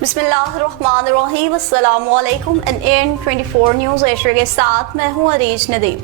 बिस्मिल्लाहिर्रहमानिर्रहीम, अस्सलामुअलैकुम। NN24 news Asia के साथ मैं हूँ अरीज नदी।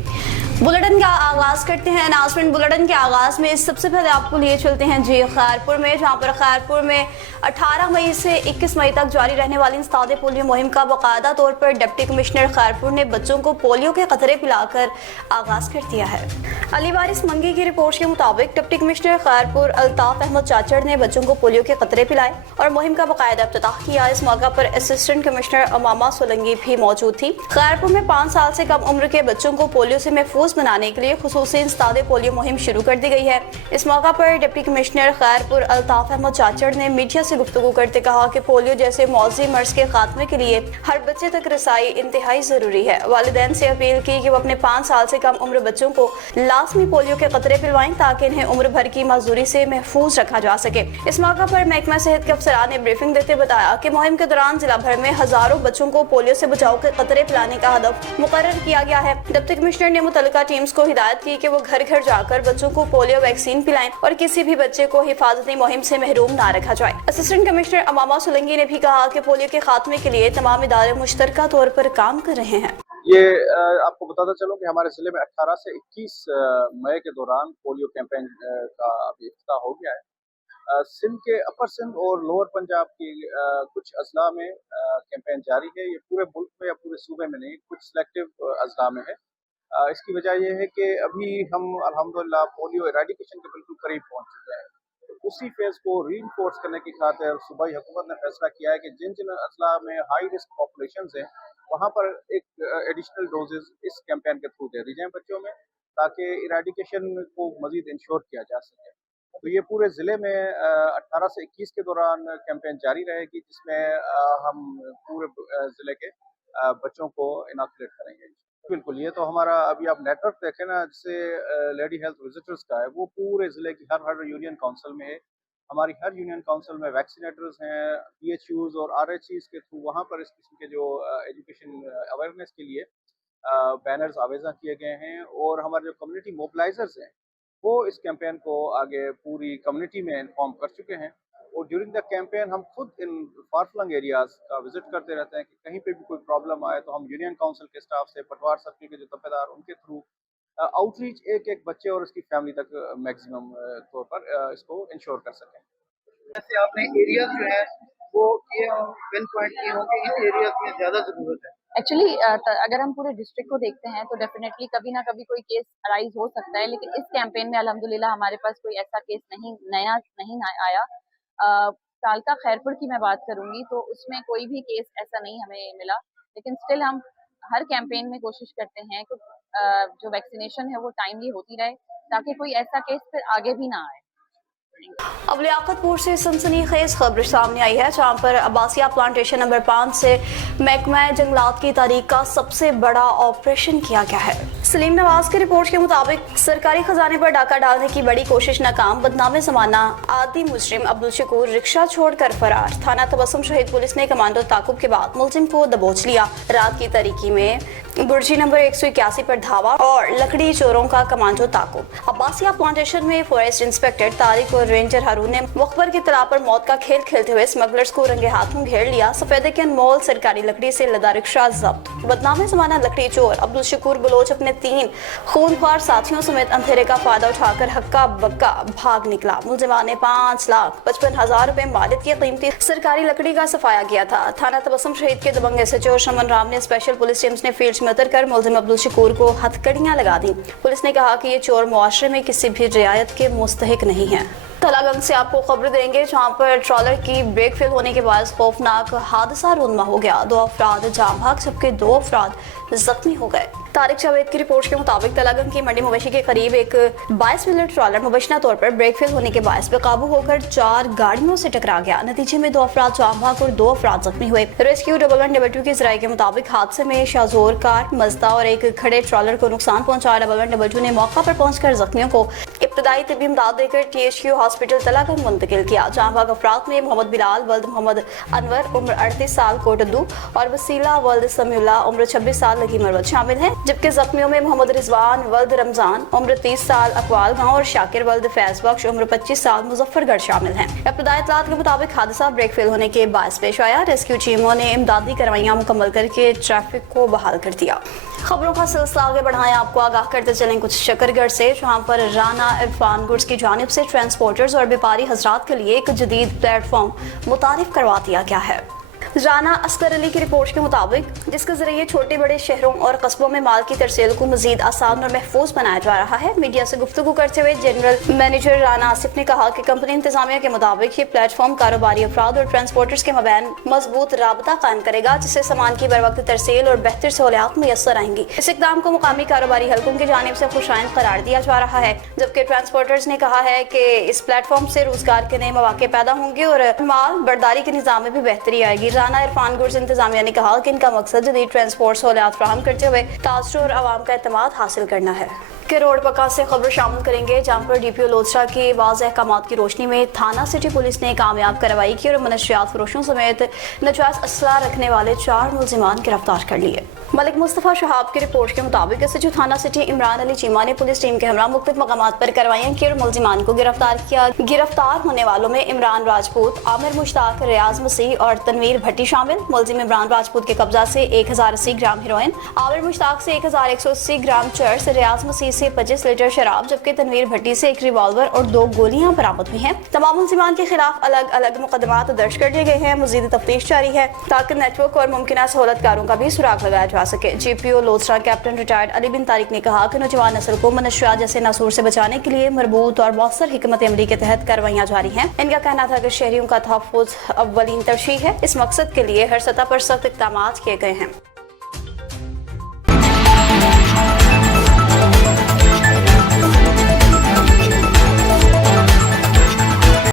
बुलेटिन का आगाज करते हैं। नाज़रीन, बुलेटिन के आगाज में सबसे पहले आपको लिए चलते हैं जी खैरपुर में, जहाँ पर खैरपुर में 18 मई से 21 मई तक जारी रहने वाली इंसदाद पोलियो मुहिम का बाकायदा तौर पर डिप्टी कमिश्नर खैरपुर ने बच्चों को पोलियो के कतरे पिलाकर आगाज कर दिया है। अली वारिस मंगी की रिपोर्ट के मुताबिक डिप्टी कमिश्नर खैरपुर अल्ताफ अहमद चाचड़ ने बच्चों को पोलियो के कतरे पिलाए और मुहिम का बाकायदा इफ्तिताह किया। इस मौका पर असिस्टेंट कमिश्नर अमामा सोलंगी भी मौजूद थी। खैरपुर में 5 साल से कम उम्र के बच्चों को पोलियो से महफूज बनाने के लिए खुसूसी इंसदाद पोलियो मुहिम शुरू कर दी गई है। इस मौका पर डिप्टी कमिश्नर खैरपुर अल्ताफ अहमद चाचड़ ने मीडिया से गुफ्तगू करते कहा कि पोलियो जैसे मौजी मर्ज के खात्मे के लिए हर बच्चे तक रसाई इंतहाई जरूरी है। वालिदैन से अपील की कि वो अपने 5 साल से कम उम्र बच्चों को लाजमी पोलियो के कतरे पिलवाएं ताकि इन्हें उम्र भर की माजूरी से महफूज रखा जा सके। इस मौका पर महकमा सेहत के अफसरान ने ब्रीफिंग देते बताया कि मुहिम के दौरान जिला भर में हजारों बच्चों को पोलियो से बचाव के कतरे पिलाने का हदफ मुकर्रर किया गया है। डिप्टी कमिश्नर ने मुतल्लिका टीम्स को हिदायत की कि वो घर घर जाकर बच्चों को पोलियो वैक्सीन पिलाएं और किसी भी बच्चे को हिफाजती मुहिम से महरूम ना रखा जाए। असिस्टेंट कमिश्नर अमामा सोलंगी ने भी कहा कि पोलियो के खात्मे के लिए तमाम इदारे मुश्तरका तौर पर काम कर रहे हैं। ये आपको बताता चलूं कि हमारे जिले में 18 से 21 मई के दौरान पोलियो कैंपेन का अभी इफ्तिताह हो गया है। सिंध के अपर सिंध और लोअर पंजाब की कुछ अजला में कैंपेन जारी है। ये पूरे मुल्क में या पूरे सूबे में नहीं, कुछ सिलेक्टिव अजला में है। इसकी वजह यह है कि अभी हम अल्हम्दुलिल्लाह पोलियो इराडिकेशन के बिल्कुल करीब पहुंच चुके हैं। तो उसी फेज को रीइंफोर्स करने की खातिर सूबाई हुकूमत ने फैसला किया है कि जिन जिन अजला में हाई रिस्क पॉपुलेशन हैं वहाँ पर एक एडिशनल डोजेज इस कैंपेन के थ्रू दे दी जाएं बच्चों में, ताकि इराडिकेशन को मजीद इंश्योर किया जा सके। तो ये पूरे ज़िले में 18 से 21 के दौरान कैंपेन जारी रहेगी, जिसमें हम पूरे ज़िले के बच्चों को इनॉकुलेट करेंगे। बिल्कुल, ये तो हमारा अभी आप नेटवर्क देखें ना, जिससे लेडी हेल्थ विजिटर्स का है, वो पूरे ज़िले की हर यूनियन काउंसिल में है। हमारी हर यूनियन काउंसिल में वैक्सीनेटर्स हैं, PHUs और RHEs के थ्रू वहाँ पर इस किस्म के जो एजुकेशन अवेयरनेस के लिए बैनर्स आवेज़ा किए गए हैं। और हमारे जो कम्युनिटी मोबिलाइजर्स हैं वो इस कैंपेन को आगे पूरी कम्युनिटी में इन्फॉर्म कर चुके हैं। और ड्यूरिंग द कैंपेन हम खुद इन फार फ्लंग एरियाज का विजिट करते रहते हैं कि कहीं पे भी कोई प्रॉब्लम आए तो हम यूनियन काउंसिल के स्टाफ से, पटवार सर्किल के जो तपेदार उनके थ्रू आउटरीच एक बच्चे और उसकी फैमिली तक मैक्सिमम तौर पर इसको इंश्योर कर सकें। जैसे आपने एरियाज जो है वो ये पिन पॉइंट किए हों कि इस एरियाज में ज़्यादा ज़रूरत है। एक्चुअली अगर हम पूरे डिस्ट्रिक्ट को देखते हैं तो डेफिनेटली कभी ना कभी कोई केस अराइज हो सकता है, लेकिन इस कैंपेन में अल्हम्दुलिल्लाह हमारे पास कोई ऐसा केस नया नहीं आया। साल का खैरपुर की मैं बात करूंगी तो उसमें कोई भी केस ऐसा नहीं हमें मिला, लेकिन स्टिल हम हर कैंपेन में कोशिश करते हैं कि जो वैक्सीनेशन है वो टाइमली होती रहे ताकि कोई ऐसा केस फिर आगे भी ना आए। अब लियाकतपुर से सनसनीखेज खबर सामने आई है, जहां पर अब्बासिया प्लांटेशन नंबर 5 से महकमा जंगलात की तारीख का सबसे बड़ा ऑपरेशन किया गया है। सलीम नवाज की रिपोर्ट के मुताबिक सरकारी खजाने पर डाका डालने की बड़ी कोशिश नाकाम, बदनामे जमाना आदि मुजरिम अब्दुल शकूर रिक्शा छोड़कर फरार। थाना तबस्सुम शहीद पुलिस ने कमांडो ताकुब के बाद मुलजिम को दबोच लिया। रात की तारीकी में बुर्जी नंबर 181 पर धावा और लकड़ी चोरों का कमांडो ताकुब। अब्बासिया प्लांटेशन में फॉरेस्ट इंस्पेक्टर तारिक और रेंजर हारून ने मुखबर की तलाश पर मौत का खेल खेलते हुए स्मगलर्स को रंगे हाथों घेर लिया। सफेदे के अनमोल सरकारी लकड़ी से लदा रिक्शा जब्त। बदनामे जमाना लकड़ी चोर अब्दुल शकूर बलोच अपने 3 खूनख्वार साथियों समेत अंधेरे का फायदा उठाकर हक्का बक्का भाग निकला। मुलजिमान ने 5,55,000 रुपए मालिक की कीमती सरकारी लकड़ी का सफाया किया था। थाना तबस्सुम शहीद के दबंग SHO शमन राम ने स्पेशल पुलिस टीम्स ने फील्ड में उतर कर मुलजिम अब्दुल शकूर को हथकड़ियां लगा दी। पुलिस ने कहा कि ये चोर मुआशरे में किसी भी रियायत के मुस्तहिक नहीं है। तलागंग से आपको खबर देंगे, जहां पर ट्रॉलर की ब्रेक फेल होने के बाद खौफनाक हादसा रूनमा हो गया। 2 अफराद जाम भाग जबकि 2 अफराद जख्मी हो गए। तारिक जावेद की रिपोर्ट के मुताबिक तलागंग की मंडी मवेशी के करीब एक 22 व्हीलर ट्रॉलर मुबैना तौर पर ब्रेक फेल होने के बायस बेकाबू होकर 4 गाड़ियों से टकरा गया। नतीजे में 2 अफराद जाम भाग और 2 अफराद जख्मी हुए। रेस्क्यू 1122 के जराये के मुताबिक हादसे में शाजोर कार, मजदा और एक खड़े ट्रॉलर को नुकसान पहुंचा। 1122 ने मौका पर पहुंचकर जख्मियों को इब्तदाई तबी इमदाद देकर THQ हॉस्पिटल तलागंज मुंतकिल किया, जहाँ भाग अफराद में मोहम्मद बिलाल वल्द मोहम्मद अनवर उम्र 38 साल कोटद्दू और वसीला वल्द समीउल्लाह उम्र 26 साल लगी मरवत शामिल हैं, जबकि जख्मियों में मोहम्मद रिजवान वल्द रमजान उम्र 30 साल अकवाल गाँव और शाकिर वल्द फैज बख्श उम्र 25 साल मुजफ्फरगढ़ शामिल हैं। इब्तदाई इत्तलात के मुताबिक हादसा ब्रेक फेल होने के बायस पेश आया। रेस्क्यू टीमों ने इमदादी कार्रवाइयां मुकम्मल करके ट्रैफिक को बहाल कर दिया। खबरों का सिलसिला आगे बढ़ाएं, आपको आगाह करते चलें कुछ शकरगढ़ से, जहां पर राना इरफान गुड्स की जानिब से ट्रांसपोर्टर्स और व्यापारी हजरात के लिए एक जदीद प्लेटफॉर्म मुतारिफ करवा दिया गया है। राना अस्कर अली की रिपोर्ट के मुताबिक, जिसके जरिए छोटे बड़े शहरों और कस्बों में माल की तरसेल को मजीद आसान और महफूज बनाया जा रहा है। मीडिया से गुफ्तगू करते हुए जनरल मैनेजर राना आसिफ ने कहा कि कंपनी इंतजामिया के मुताबिक ये प्लेटफॉर्म कारोबारी अफराद और ट्रांसपोर्टर्स के मबैन मजबूत राबता कायम करेगा, जिससे सामान की बरवक्त तरसेल और बेहतर सहूलियात मैसर आएंगी। इस इक़दाम को मुकामी कारोबारी हलकों की जानिब से खुशाइंद करार दिया जा रहा है, जबकि ट्रांसपोर्टर्स ने कहा है कि इस प्लेटफॉर्म से रोजगार के नए मौके पैदा होंगे और माल बर्दारी के निज़ाम में भी बेहतरी आएगी। राना इरफान गुड्स इंतजामिया ने कहा कि इनका मकसद जदीद ट्रांसपोर्ट सहूलियात फराहम करते हुए तासुर और आवाम का एतमाद हासिल करना है। के रोड पक्का से खबर शामिल करेंगे, जहां पर DPO लोधरा की वाज़ेह अहकामात की रोशनी में थाना सिटी पुलिस ने कामयाब कार्रवाई की और मनशियात फरोशों समेत नजायज असला रखने वाले 4 मुलजिमान गिरफ्तार कर लिए। मलिक मुस्तफ़ा शहाब की रिपोर्ट के मुताबिक SHO थाना सिटी इमरान अली चीमा ने पुलिस टीम के हमरा मुख्तलिफ मकामात पर कार्रवाइयां की और मुलजिमान को गिरफ्तार किया। गिरफ्तार होने वालों में इमरान राजपूत, आमिर मुश्ताक, रियाज मसीह और तनवीर भट्टी शामिल। मुलजिम इमरान राजपूत के कब्जा से 1080 ग्राम हेरोइन, आमिर मुश्ताक से 1180 ग्राम चर्स, रियाज मसीह से 25 लीटर शराब, जबकि तनवीर भट्टी से 1 रिवॉल्वर और 2 गोलियां बरामद हुई हैं। तमाम मुलजिमान के खिलाफ अलग अलग मुकदमात दर्ज कर लिए गए हैं। मजीद तफ्तीश जारी है ताकि नेटवर्क और मुमकिन सहूलतकारों का भी सुराग लगाया जा सके। GPO Lodhra captain retired Ali bin Tariq ने कहा कि नौजवान नस्ल को मनशियात जैसे नासूर से बचाने के लिए मरबूत और मौसर हिकमत अमली के तहत कार्रवाइयां जारी हैं। इनका कहना था कि शहरियों का तहफ़्फ़ुज़ अव्वलीन तरजीह है। इस मकसद के लिए हर सतह पर सख्त इक़दामात किए गए हैं।